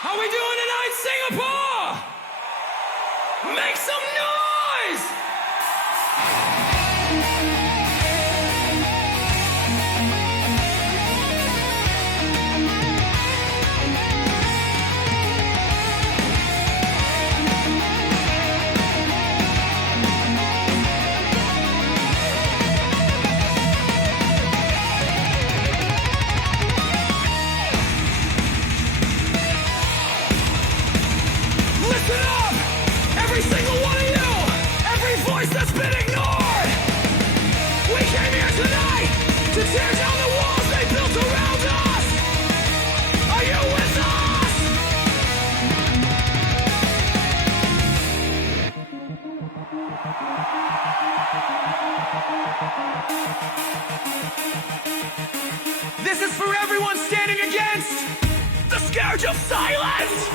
How we doing tonight, Singapore? Make some noise! Listen up! Every single one of you! Every voice that's been ignored! We came here tonight to tear down the walls they built around us! Are you with us? This is for everyone standing against the Scourge of Silence!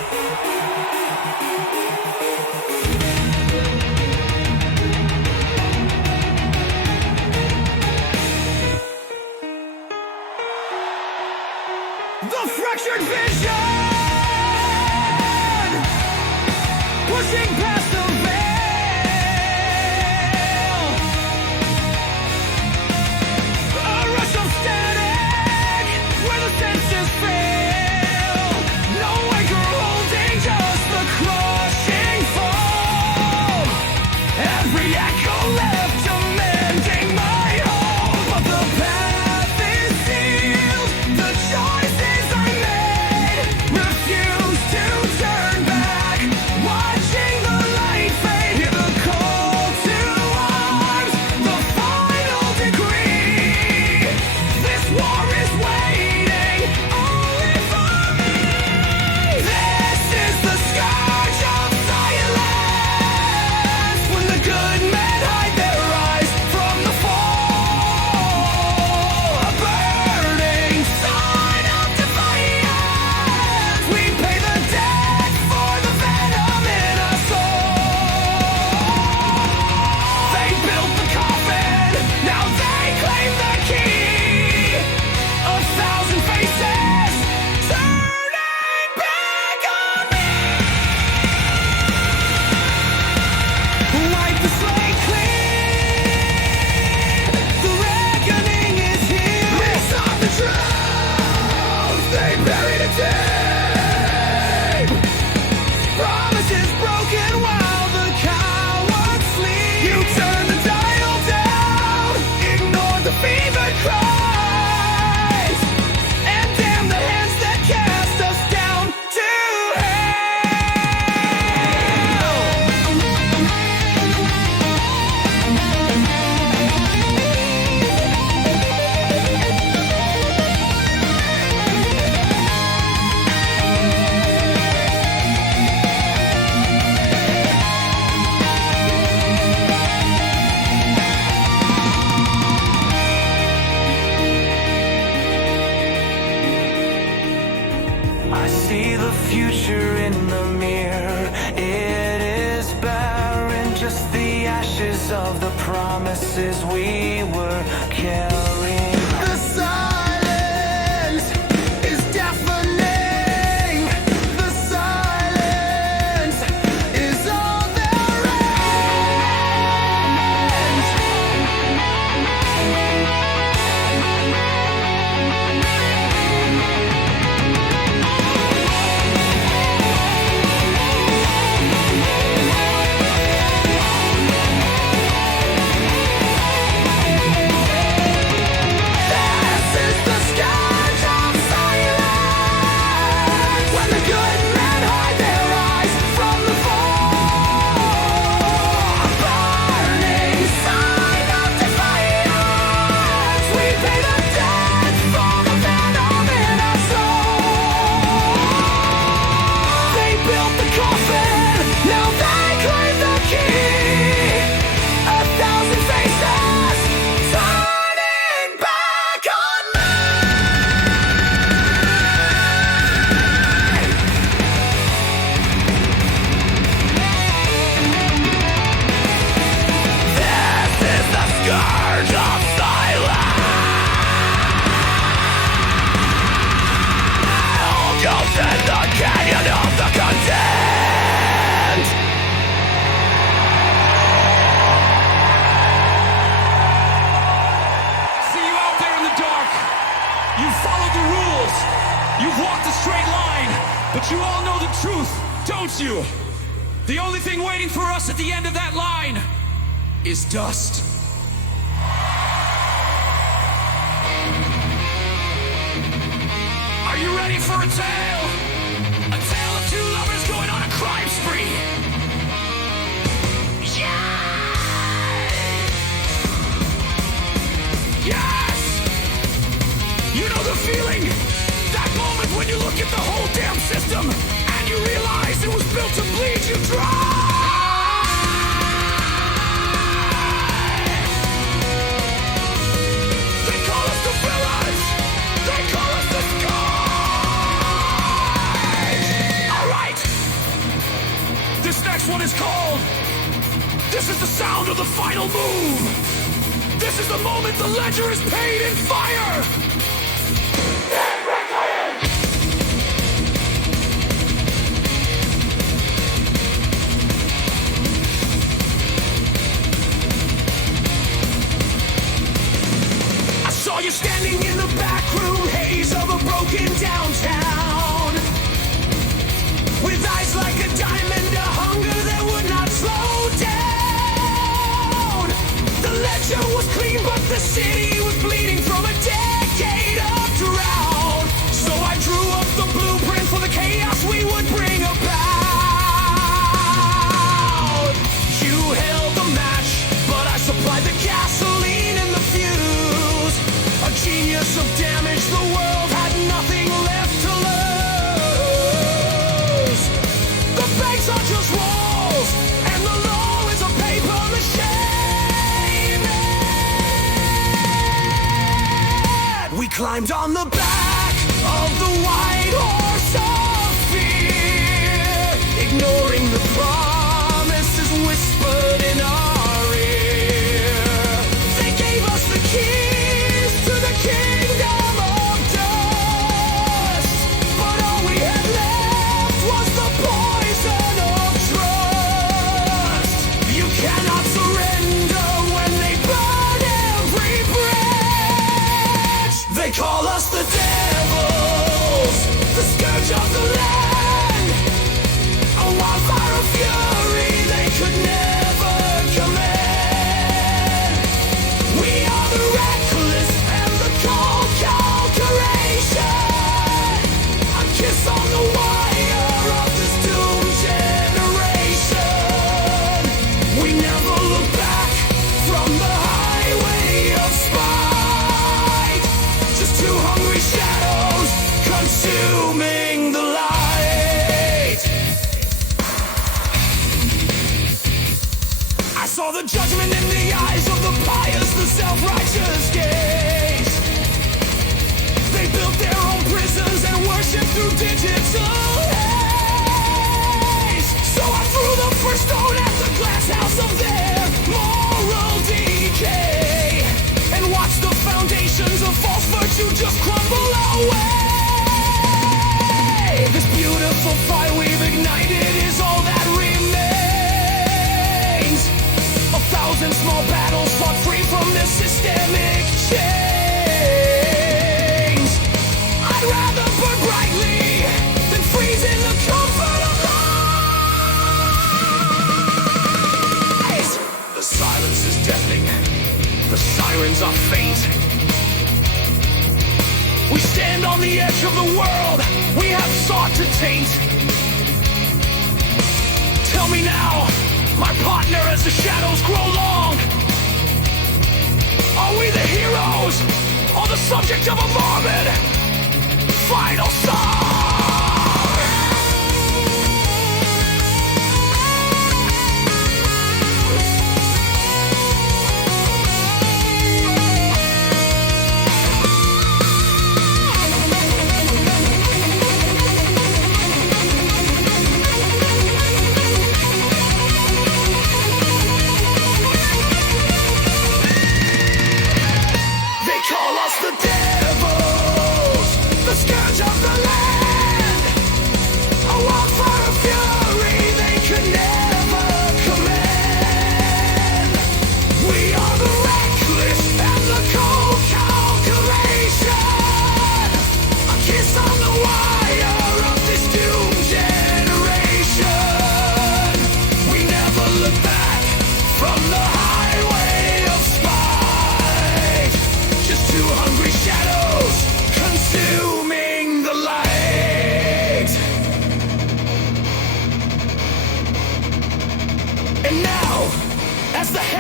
The fractured vision, pushing past the veil. A rush of static, where the senses fail. No anchor holding, just the crushing foam. Every echo left demanding my home, but the path is sealed. The choices I made refuse to turn back. Watching the light fade, hear the call to arms. The final decree. This war is waiting only for me. This is the scourge of silence. When the good men hide their eyes from the fall, a burning sign of defiance. We pay the debt for the venom in our soul. They built the coffin, now they claim the key. A thousand faces turning back on me. Wipe the slate clean. The reckoning is here. Mix up the truth. They buried it deep. Promises broken while the cowards sleep. You turned the dial down, ignored the fevered cries, and damn the hands that cast us down to I see the future in the mirror. It is barren, just the ashes of the promises we were carrying. The silence is deafening. The silence is all there is. canyon of the condemned. See you out there in the dark. You followed the rules. You've walked a straight line. But you all know the truth, don't you? The only thing waiting for us at the end of that line is dust. Are you ready for a tale? A tale of two lovers going on a crime spree. Yay! Yes! You know the feeling? That moment when you look at the whole damn system and you realize it was built to bleed you dry! They call us the villains! They call us the Scourge! Alright! This next one is called... This is the sound of the final move! This is the moment the ledger is paid in fire! Saw you standing in the back room haze of a broken downtown, with eyes like a diamond, a hunger that would not slow down. The ledger was clean, but the city was bleeding from a decade of drought. So I drew up the blueprint for the chaos we would bring about. You held the match, but I supplied the gasoline and the fuse. A genius of damage, the world had nothing left to lose. The banks are just walls, and the law is a paper mache man. We climbed on the back of the white horse of fear, ignoring the promises whispered in our ear. They gave us the keys to the kingdom of dust, but all we had left was the poison of trust. You cannot surrender when they burn every branch. They call us the devils, the scourge of the land, a wildfire of fury they could never command. We are the reckless and the cold calculation, a kiss on the wire of this doomed generation. We never look back from the highway of spite, just two hungry shadows consuming the light. I saw the judgment in the eyes of the pious, the self-righteous gaze. They built their own prisons and worshiped through digital haze. So I threw the first stone at the glass house of their moral decay, and watched the foundations of false virtue just crumble away. This beautiful fire we've ignited is all that remains. 1,000 small battles fought free from this systemic chains. I'd rather burn brightly than freeze in the comfort of lies. The silence is deafening. The sirens are faint. We stand on the edge of the world we have sought to taint. Tell me now, my partner, as the shadows grow long, are we the heroes or the subject of a morbid final song? They call us the devils, the scourge of the land.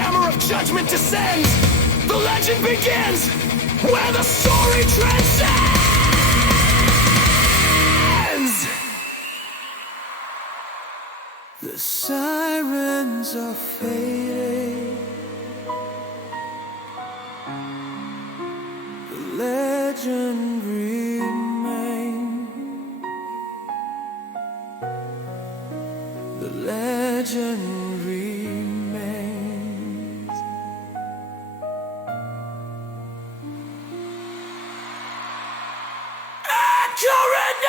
hammer of judgment descends. The legend begins where the story transcends. The sirens are fading. The legend remains. The legend remains. Accurate!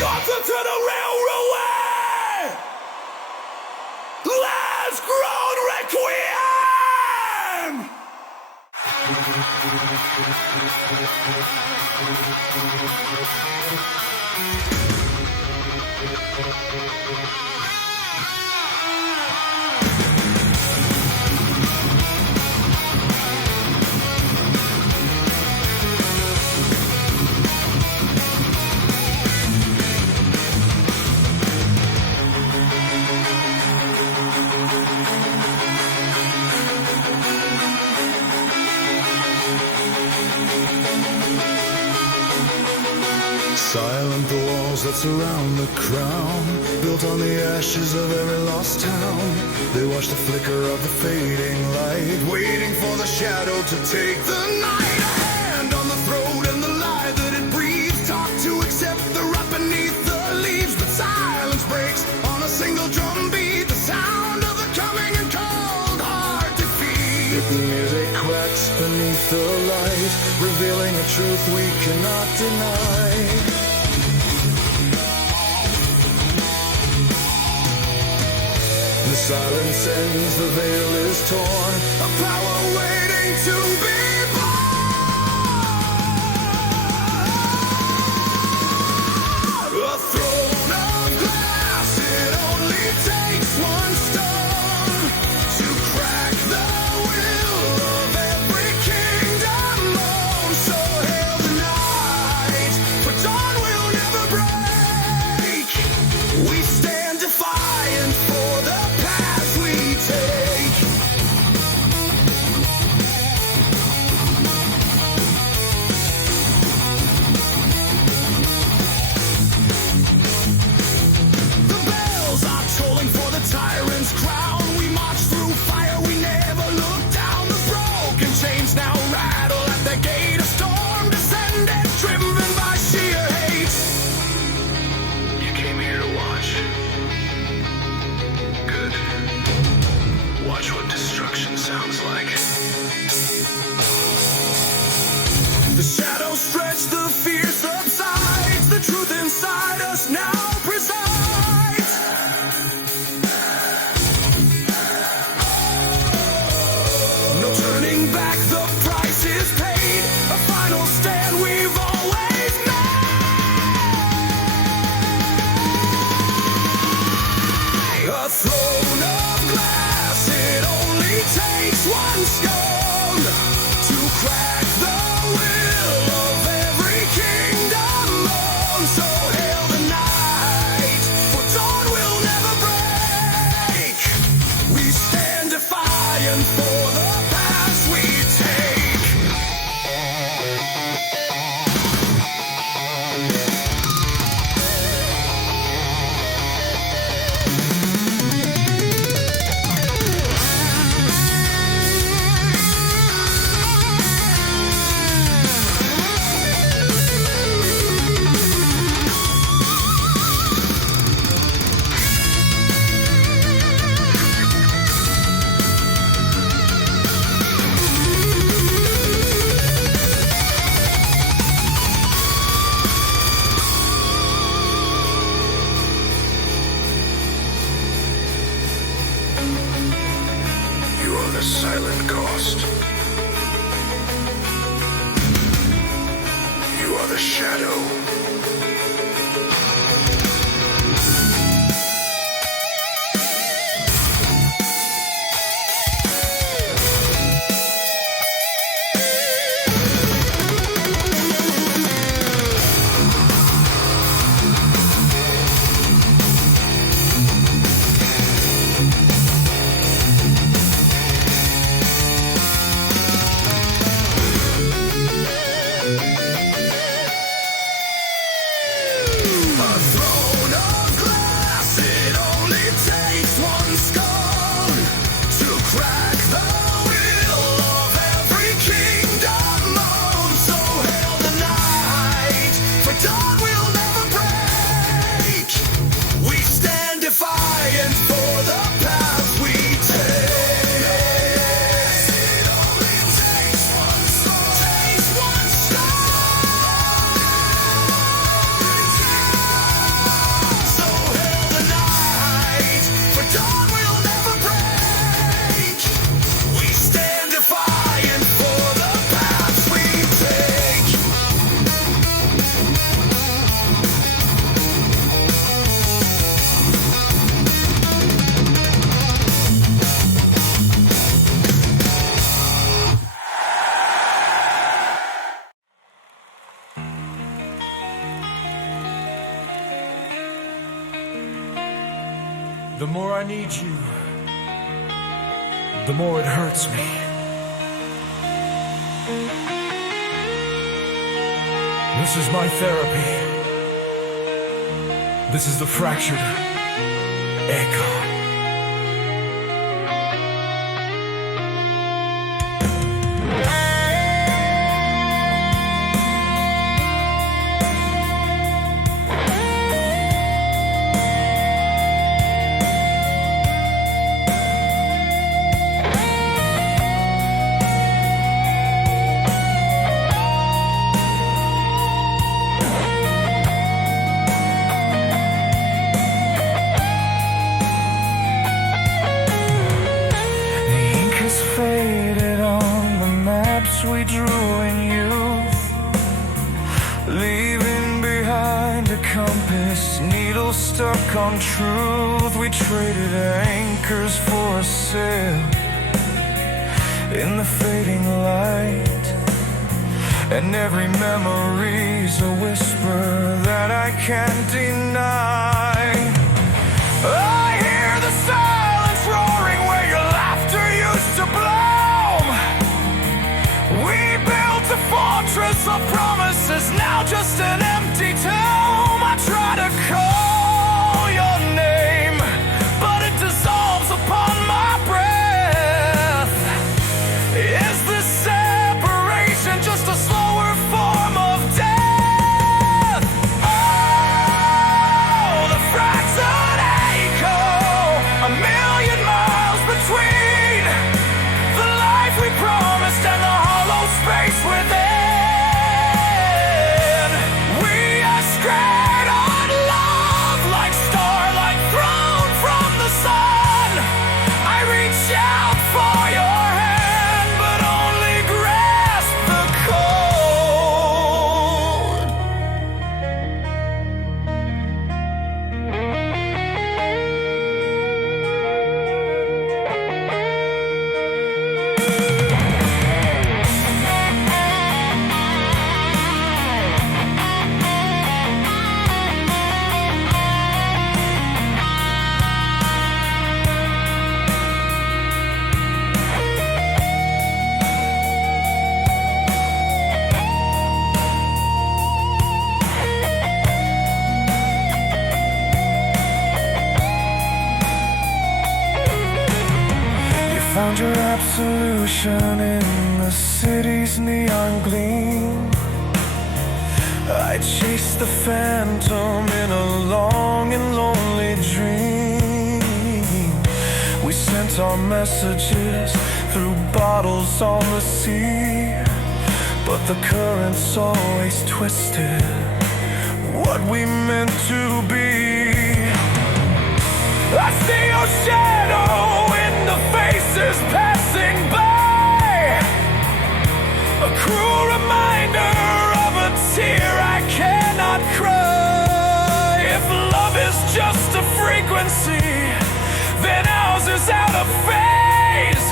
Nothing to the railway! Last grown Requiem! Silent the walls that surround the crown, built on the ashes of every lost town. They watch the flicker of the fading light, waiting for the shadow to take the night. A hand on the throat and the lie that it breathes, taught to accept the rot beneath the leaves. But silence breaks on a single drum beat, the sound of the coming and cold hard defeat. The music cracks beneath the light, revealing a truth we cannot deny. The silence ends, the veil is torn, a power waiting to be born. A throne of glass, it only takes one stone to crack the will of every kingdom known. So hail the night, for dawn will never break. We stand defiant for the we take. The bells are tolling for the tyrant's crown. We march through fire, we never look down. The broken chains now rattle at the gate. A storm descended, driven by sheer hate. You came here to watch. Good. Watch what destruction sounds like. The shadows stretch, the fear subsides. The truth inside us now presides. No turning back, the price is paid. A final stand we've always made. A throne of glass, it only takes one stone to crack the will of every kingdom known. So hail the night, for dawn will never break. We stand defiant for the paths we take. know the silent cost. You are the shadow. The more I need you, the more it hurts me. This is my therapy. This is the fractured echo. Faded on the maps we drew in youth, leaving behind a compass, needle stuck on truth. We traded anchors for a sail in the fading light, and every memory's a whisper that I can't deny. I hear the silence roaring where your laughter used to bloom. We built a fortress of promises, now just an empty tomb. I try to call your name, but it dissolves upon my breath. Is this separation just a slower form of death? Oh, the fractured echo, a million miles between the life we promised and the hollow space within. We are scared on love like starlight thrown from the sun. I reach out for your hand, but only grasp the cold. Found your absolution in the city's neon gleam. I chased the phantom in a long and lonely dream. We sent our messages through bottles on the sea, but the currents always twisted what we meant to be. I see your shadow in the faces passing by. A cruel reminder of a tear I cannot cry. If love is just a frequency, then ours is out of phase,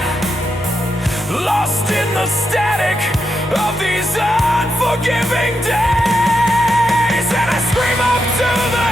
lost in the static of these unforgiving days. And I scream up to the